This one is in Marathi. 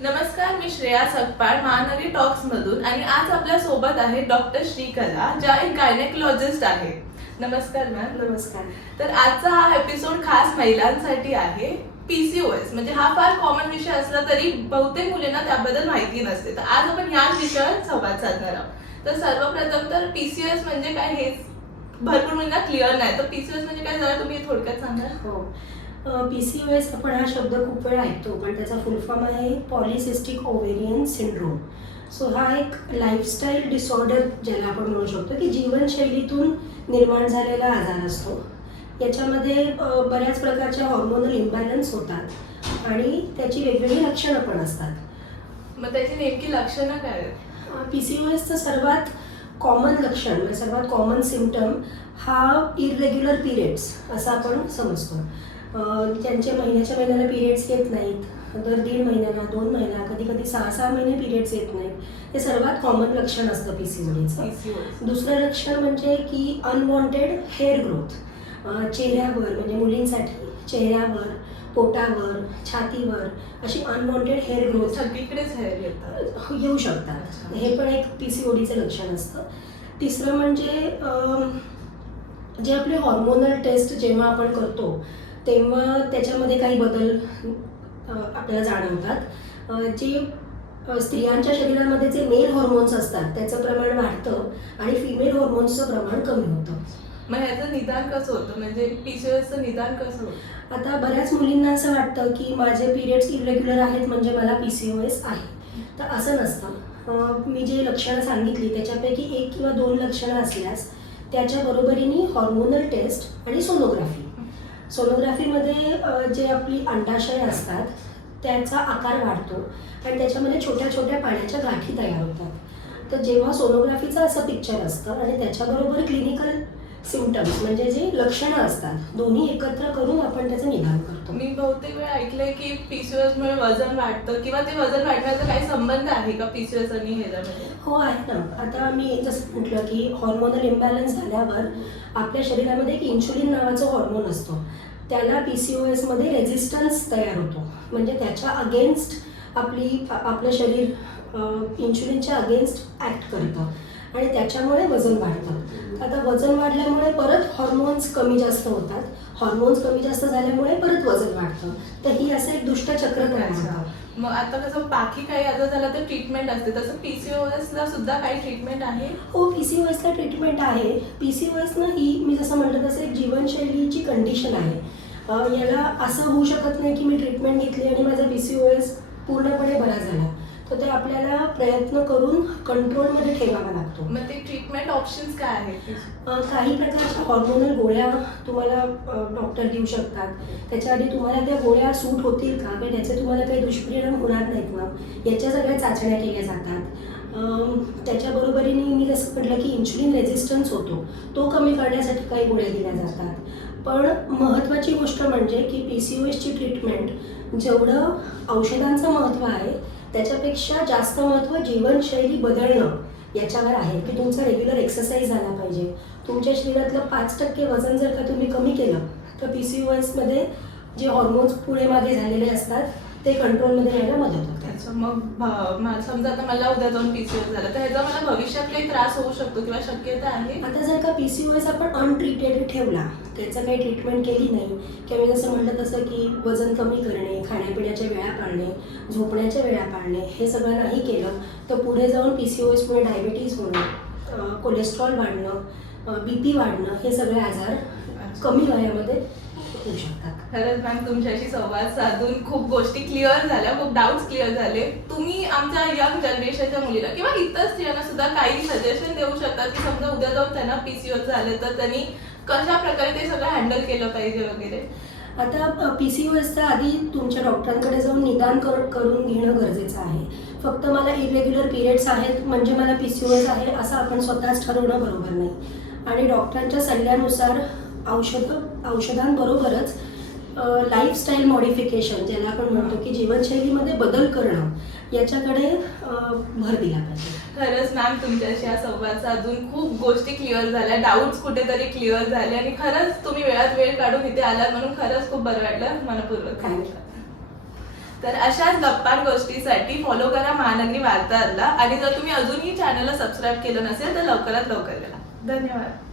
नमस्कार मी श्रेया सकपाळ महानगरी टॉक्स मधून आणि आज आपल्यासोबत आहे डॉक्टर श्रीकला ज्या एक गायनेकोलॉजिस्ट आहे. नमस्कार मॅम नमस्कार. तर आजचा हा एपिसोड खास महिलांसाठी आहे पीसीओएस म्हणजे हा फार कॉमन विषय असला तरी बहुतेक मुलींना त्याबद्दल माहिती नसते. तर आज आपण याच विषयावर संवाद साधणार आहोत. तर सर्वप्रथम तर पीसीओएस म्हणजे काय हे भरपूर मुलींना क्लिअर नाही. तर पीसीओएस म्हणजे काय? जरा तुम्ही थोडक्यात सांगा. हो. पी सी ओ एस आपण हा शब्द खूप वेळा ऐकतो पण त्याचा फुल फॉर्म आहे पॉलिसिस्टिक ओव्हेरियन सिंड्रोम सो हा एक लाईफस्टाईल डिसऑर्डर ज्याला आपण म्हणू शकतो की जीवनशैलीतून निर्माण झालेला आजार असतो. याच्यामध्ये बऱ्याच प्रकारच्या हॉर्मोनल इम्बॅलन्स होतात आणि त्याची वेगवेगळी लक्षणं पण असतात. मग त्याची नेमकी लक्षणं काय? पी सी ओ एसचं सर्वात कॉमन लक्षण म्हणजे सर्वात कॉमन सिमटम हा इरेग्युलर पिरियड्स असं आपण समजतो. ज्यांचे महिन्याच्या महिन्याला पिरियड्स येत नाहीत. दर दीड महिन्याला दोन महिन्याला कधी कधी सहा सहा महिने पिरियड्स येत नाहीत. हे सर्वात कॉमन लक्षण असतं पी सी ओ डीचं PCOS. दुसरं लक्षण म्हणजे की अनवॉन्टेड हेअर ग्रोथ चेहऱ्यावर म्हणजे मुलींसाठी चेहऱ्यावर पोटावर छातीवर अशी अनवॉन्टेड हेअर ग्रोथ सगळीकडेच हेअर येतात. येऊ शकतात. हे पण एक पी सी ओ डीचं लक्षण असतं. तिसरं म्हणजे जे आपले हॉर्मोनल टेस्ट जेव्हा आपण करतो तेव्हा त्याच्यामध्ये काही बदल आपल्याला जाणवतात. जे स्त्रियांच्या शरीरामध्ये जे मेल हॉर्मोन्स असतात त्याचं प्रमाण वाढतं आणि फिमेल हॉर्मोन्सचं प्रमाण कमी होतं. मग ह्याचं निदान कसं होतं? म्हणजे पीसीओएसचं निदान कसं होतं? आता बऱ्याच मुलींना असं वाटतं की माझे पिरियड्स इरेग्युलर आहेत म्हणजे मला पी सी ओ एस आहे. तर असं नसतं. मी जे लक्षणं सांगितली त्याच्यापैकी एक किंवा दोन लक्षणं असल्यास त्याच्या बरोबरीने हॉर्मोनल टेस्ट आणि सोनोग्राफी सोनोग्राफीमध्ये जे आपली अंडाशय असतात त्याचा आकार वाढतो आणि त्याच्यामध्ये छोट्या छोट्या पाण्याच्या गाठी तयार होतात. तर जेव्हा सोनोग्राफीचं असं पिक्चर असतं आणि त्याच्याबरोबर क्लिनिकल सिमटम्स म्हणजे जे लक्षणं असतात दोन्ही एकत्र करून आपण त्याचं निदान करतो. मी बहुतेक वेळा ऐकलंय की पीसीओएस मुळे वजन वाढतं किंवा ते वजन वाढण्याचा काही संबंध आहे का पीसीओएस आणि ह्याच्यामध्ये? हो आहे ना. आता मी जसं म्हटलं की हॉर्मोनल इम्बॅलन्स झाल्यावर आपल्या शरीरामध्ये एक इन्शुलिन नावाचं हॉर्मोन असतो. त्याला पी सी ओ एसमध्ये रेझिस्टन्स तयार होतो. म्हणजे त्याच्या अगेन्स्ट आपली आपलं शरीर इन्शुलिनच्या अगेन्स्ट ॲक्ट करतं. आणि त्याच्यामुळे वजन वाढतं. आता वजन वाढल्यामुळे परत हॉर्मोन्स कमी जास्त होतात. हॉर्मोन्स कमी जास्त झाल्यामुळे परत वजन वाढतं. तर ही असं एक दुष्टचक्र होतं. मग आता कसं बाकी काही आजार झाला तर ट्रीटमेंट असते. तसं पीसीओएस ला सुद्धा काही ट्रीटमेंट आहे? हो पी सी ओ एसला ट्रीटमेंट आहे. पी सी ओ एसनं ही मी जसं म्हटलं तसं एक जीवनशैलीची कंडिशन आहे. याला असं होऊ शकत नाही की मी ट्रीटमेंट घेतली आणि माझा पी सी ओ एस पूर्णपणे बरा झाला. तर ते आपल्याला प्रयत्न करून कंट्रोलमध्ये ठेवावा लागतो. मग ते ट्रीटमेंट ऑप्शन्स काय आहेत? काही प्रकारच्या हॉर्मोनल गोळ्या तुम्हाला डॉक्टर देऊ शकतात. त्याच्या आधी तुम्हाला त्या गोळ्या सूट होतील का? किंवा त्याचे तुम्हाला काही दुष्परिणाम होणार नाहीत ना याच्या सगळ्या चाचण्या केल्या जातात. त्याच्याबरोबरीने मी जसं म्हटलं की इन्शुलिन रेझिस्टन्स होतो. तो कमी करण्यासाठी काही गोळ्या दिल्या जातात. पण महत्त्वाची गोष्ट म्हणजे की पी सी ओ एसची ट्रीटमेंट जेवढं औषधांचं महत्त्व आहे त्याच्यापेक्षा जास्त महत्त्व जीवनशैली बदलणं याच्यावर आहे की तुमचा रेग्युलर एक्सरसाइज झाला पाहिजे. तुमच्या शरीरातलं पाच टक्के वजन जर का तुम्ही कमी केलं तर पी सी ओ एसमध्ये जे हॉर्मोन्स पुढे मागे झालेले असतात ते कंट्रोलमध्ये यायला मदत होते. अच्छा मग मा- समजा आता मला उद्या जाऊन पीसीओएस झालं तर ह्याचा मला भविष्यात काही त्रास होऊ शकतो किंवा शक्यता आहे? आता जर का पी सी ओ एस आपण अनट्रीटेड ठेवला त्याचं काही ट्रीटमेंट केली नाही किंवा मी जसं म्हटलं तसं की वजन कमी करणे खाण्यापिण्याच्या वेळा पाळणे झोपण्याच्या वेळा पाळणे हे सगळं नाही केलं तर पुढे जाऊन पी सी ओ एसमुळे डायबिटीज होणं कोलेस्ट्रॉल वाढणं बी पी वाढणं हे सगळे आजार कमी वयामध्ये होऊ शकतात. खरंच मॅम तुमच्याशी संवाद साधून खूप गोष्टी क्लिअर झाल्या खूप डाऊट्स क्लिअर झाले. तुम्ही आमच्या यंग जनरेशनच्या मुलीला किंवा इतर स्त्रियांना सुद्धा काही सजेशन देऊ शकतात की समजा उद्या जाऊन त्यांना पीसीओ झाले तर त्यांनी कशा प्रकारे ते सगळं हँडल केलं पाहिजे वगैरे? आता पी सी ओ एसचा आधी तुमच्या डॉक्टरांकडे जाऊन निदान कर करून घेणं गरजेचं आहे. फक्त मला इरेग्युलर पिरियड्स आहेत म्हणजे मला पी सी ओ एस आहे असं आपण स्वतःच ठरवणं बरोबर नाही. आणि डॉक्टरांच्या सल्ल्यानुसार औषधं औषधांबरोबरच लाईफस्टाईल मॉडिफिकेशन ज्याला आपण म्हणतो की जीवनशैलीमध्ये बदल करणं याच्याकडे भर दिला पाहिजे. खरंच मॅम तुमच्याशी हा संवाद साधून खूप गोष्टी क्लिअर झाल्या. डाऊट्स कुठेतरी क्लिअर झाले आणि खरंच तुम्ही वेळात वेळ काढून इथे आलात म्हणून खरंच खूप बरं वाटलं. मनपूर्वक. You. तर अशाच गप्पां गोष्टीसाठी फॉलो करा महानगरी वार्ताहरला. आणि जर तुम्ही अजूनही चॅनलला सबस्क्राईब केलं नसेल तर लवकरात लवकर करा. धन्यवाद.